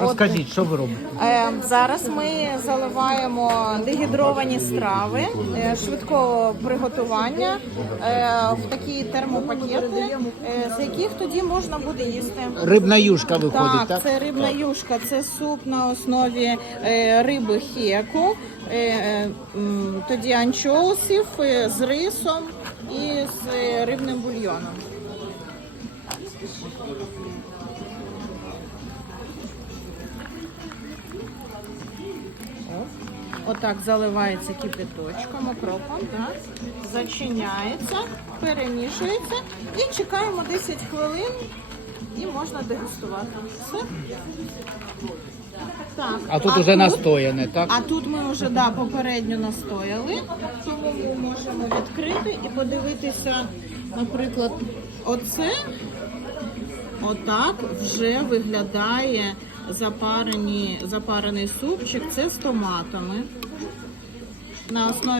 Розкажіть, що ви робите? Е, Зараз ми заливаємо дегідровані страви е, швидкого приготування е, в такі термопакети, е, з яких тоді можна буде їсти. Рибна юшка виходить, Так, так? це рибна юшка, це суп на основі е, риби хеку, е, е, м, тоді анчоусів е, з рисом і з е, рибним бульйоном. Отак заливається кипяточком, окропом, так? зачиняється, перемішується і чекаємо 10 хвилин і можна дегустувати. Все. Так, А тут уже настояне, так? а тут ми вже да, попередньо настояли, тому ми можемо відкрити і подивитися, наприклад, оце отак вже виглядає запарені, запарений супчик. Це з томатами. На основі